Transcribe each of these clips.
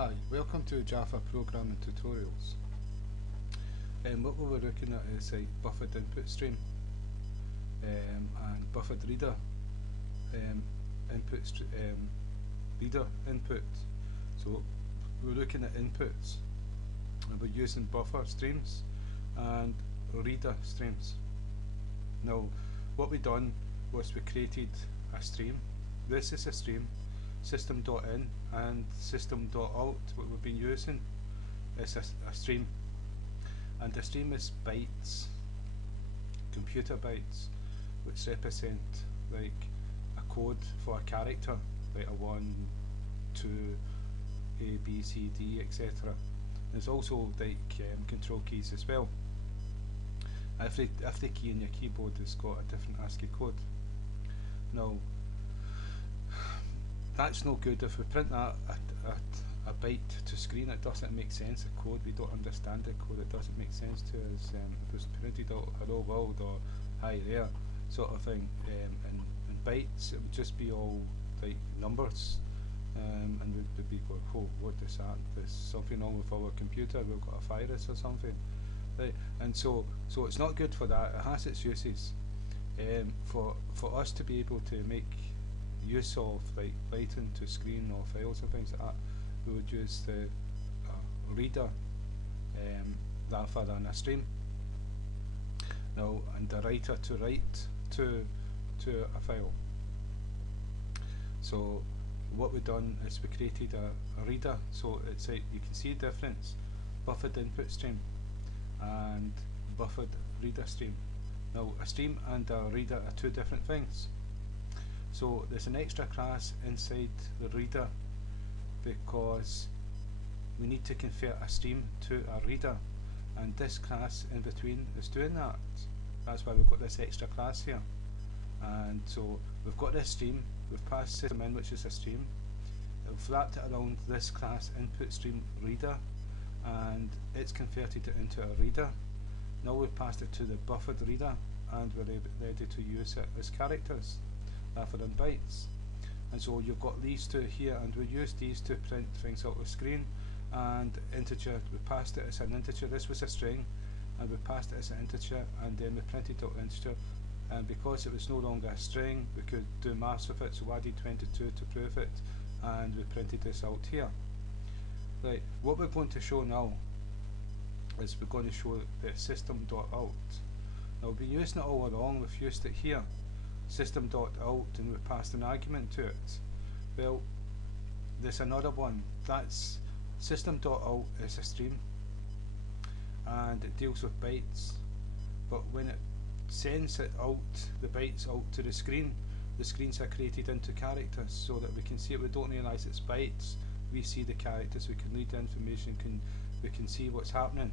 Hi, welcome to Java Programming Tutorials. And what we were looking at is a buffered input stream and buffered reader reader input. So we're looking at inputs and we're using buffer streams and reader streams. Now what we done was we created a stream. This is a stream. System.in and System.out, what we've been using is a stream, and the stream is bytes, computer bytes, which represent like a code for a character, like a 1, 2, A, B, C, D, etc. There's also like control keys as well. Every key in your keyboard has got a different ASCII code. Now that's no good. If we print that a byte to screen, it doesn't make sense. The code, we don't understand the code, it doesn't make sense to us. If it was printed out hello world or hi there sort of thing in bytes, it would just be all like numbers, and we'd be going, oh, what is that? There's something wrong with our computer, we've got a virus or something. Right. And so it's not good for that. It has its uses. For us to be able to make use of like writing to screen or files and things like that, we would use the reader rather than a stream. Now, and the writer to write to a file. So what we've done is we created a reader. So it's like you can see the difference: buffered input stream and buffered reader stream. Now a stream and a reader are two different things. So there's an extra class inside the reader because we need to convert a stream to a reader, and this class in between is doing that. That's why we've got this extra class here. And so we've got this stream, we've passed system in, which is a stream, we've wrapped it around this class input stream reader, and it's converted it into a reader. Now we've passed it to the buffered reader and we're ready to use it as characters rather than bytes. And so you've got these two here, and we use these to print things out of the screen. And integer, we passed it as an integer. This was a string and we passed it as an integer, and then we printed out the integer, and because it was no longer a string, we could do maths with it, so we added 22 to prove it, and we printed this out here. Right, what we're going to show now is we're going to show the System.out. Now we've been using it all along, we've used it here, System.out, and we passed an argument to it. Well, there's another one. That's System.out is a stream and it deals with bytes, but when it sends it out, the bytes out to the screens are created into characters so that we can see it. We don't realise it's bytes, we see the characters, we can read the information, we can see what's happening.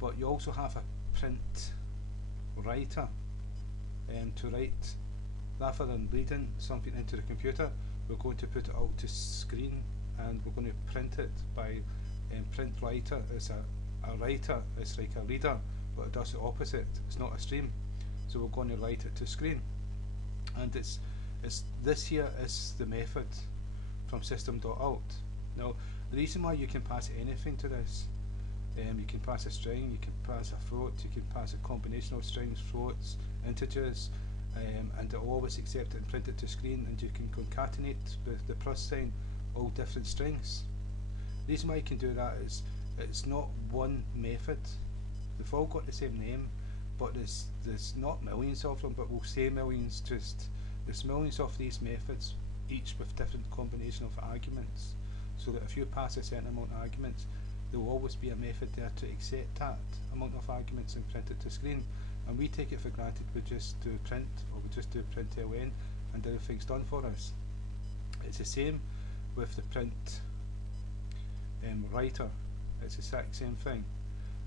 But you also have a PrintWriter to write. Rather than reading something into the computer, we're going to put it out to screen, and we're going to print it by PrintWriter. Is a writer, it's like a reader, but it does the opposite. It's not a stream, so we're going to write it to screen. And this here is the method from System.out. Now the reason why you can pass anything to this, you can pass a string, you can pass a float, you can pass a combination of strings, floats, integers, and it will always accept it and print it to screen, and you can concatenate with the plus sign all different strings. The reason why you can do that is it's not one method. They've all got the same name, but there's not millions of them, but we'll say millions. Just there's millions of these methods, each with different combination of arguments, so that if you pass a certain amount of arguments, there will always be a method there to accept that amount of arguments and print it to screen. And we take it for granted, we just do print, or we just do println, and everything's done for us. It's the same with the print writer, it's the exact same thing.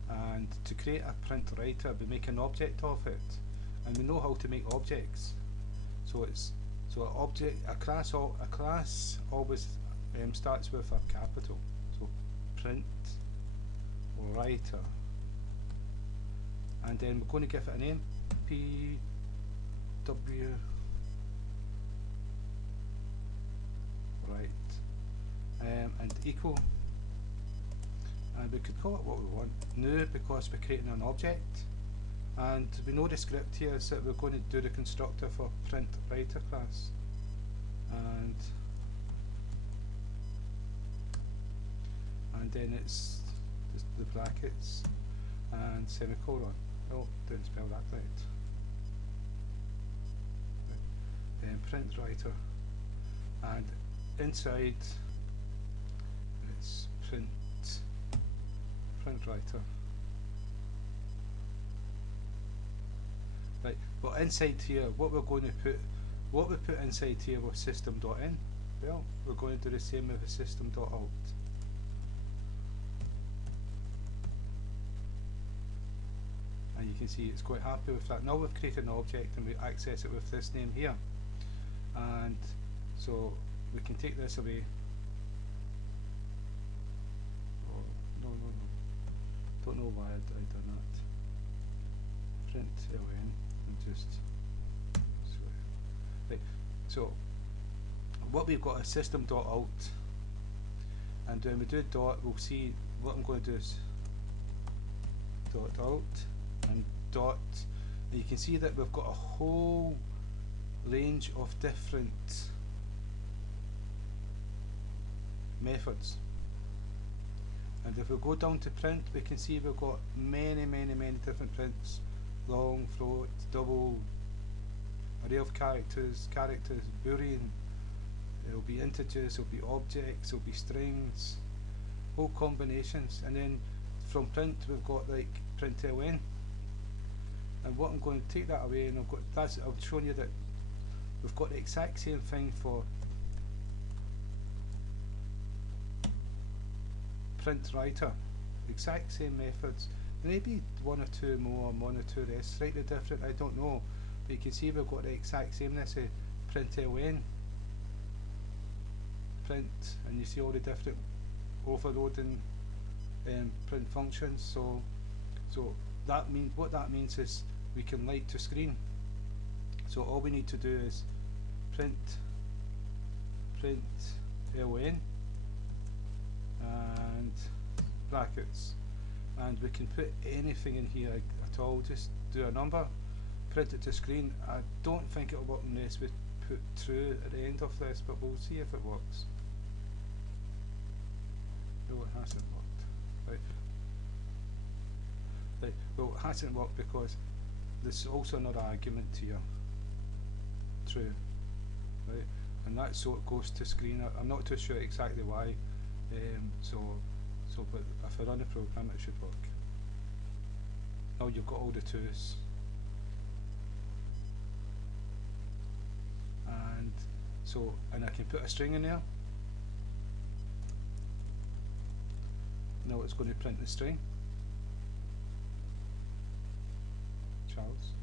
And to create a print writer, we make an object of it, and we know how to make objects. So a class always starts with a capital. So print writer, and then we're going to give it a name, PW right, and equal, and we could call it what we want. New, because we're creating an object, and we know the script here is that we're going to do the constructor for PrintWriter class, and then it's just the brackets and semicolon. Oh, didn't spell that right. Then PrintWriter, and inside it's PrintWriter. Right, but inside here, what we're going to put, what we put inside here was System.in. Well, we're going to do the same with the System.out. And you can see it's quite happy with that. Now we've created an object and we access it with this name here. And so we can take this away. Oh, no. Don't know why I've done that. Print ln and just right. So what we've got is System.out, and when we do dot, we'll see what I'm going to do is .out and dot, and you can see that we've got a whole range of different methods. And if we go down to print, we can see we've got many different prints: long, float, double, array of characters, boolean, it'll be integers, it'll be objects, it'll be strings, whole combinations. And then from print we've got like println, and what I'm going to take that away, and I've shown you that we've got the exact same thing for PrintWriter, exact same methods, maybe one or two more, one or two less, slightly different, I don't know, but you can see we've got the exact sameness of println, print, and you see all the different overloading print functions. So that means, what that means is we can light to screen. So all we need to do is println and brackets, and we can put anything in here at all. Just do a number, print it to screen. I don't think it'll work unless we put true at the end of this, but we'll see if it works. No, it hasn't worked. Right. Well, it hasn't worked because there's also another argument here, true, right, and that's so it goes to screen. I'm not too sure exactly why. But if I run the program, it should work. Now you've got all the twos, and I can put a string in there. Now it's going to print the string, Charles.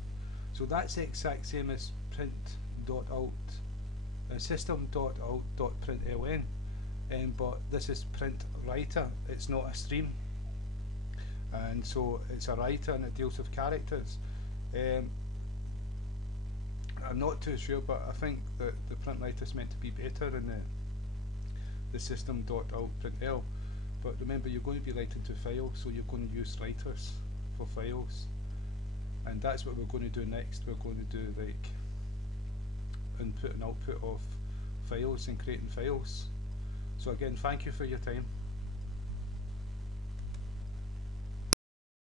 So that's the exact same as print.out, system.out.println, but this is PrintWriter. It's not a stream, and so it's a writer and it deals with characters. I'm not too sure, but I think that the PrintWriter is meant to be better than the system.out.println. But remember, you're going to be writing to files, so you're going to use writers for files, and that's what we're going to do next. We're going to do like input and output of files and creating files. So again, thank you for your time.